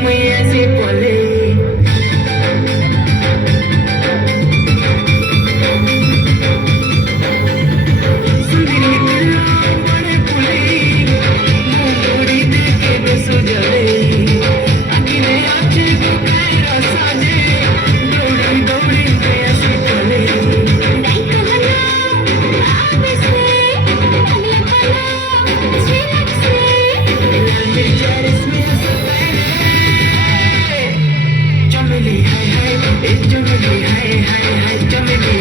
मुई ऐसे पले सुंदरी तेरा बड़े पुले मोरी देखे बसु जले अगिने आचे को कैरा साजे दौड़ी दौड़ी पे ऐसे पले नहीं कहना आवे से अगले पला चिलक से लाल जरस में चमेली हाय हाय चमेली हाय हाय हाय चमेली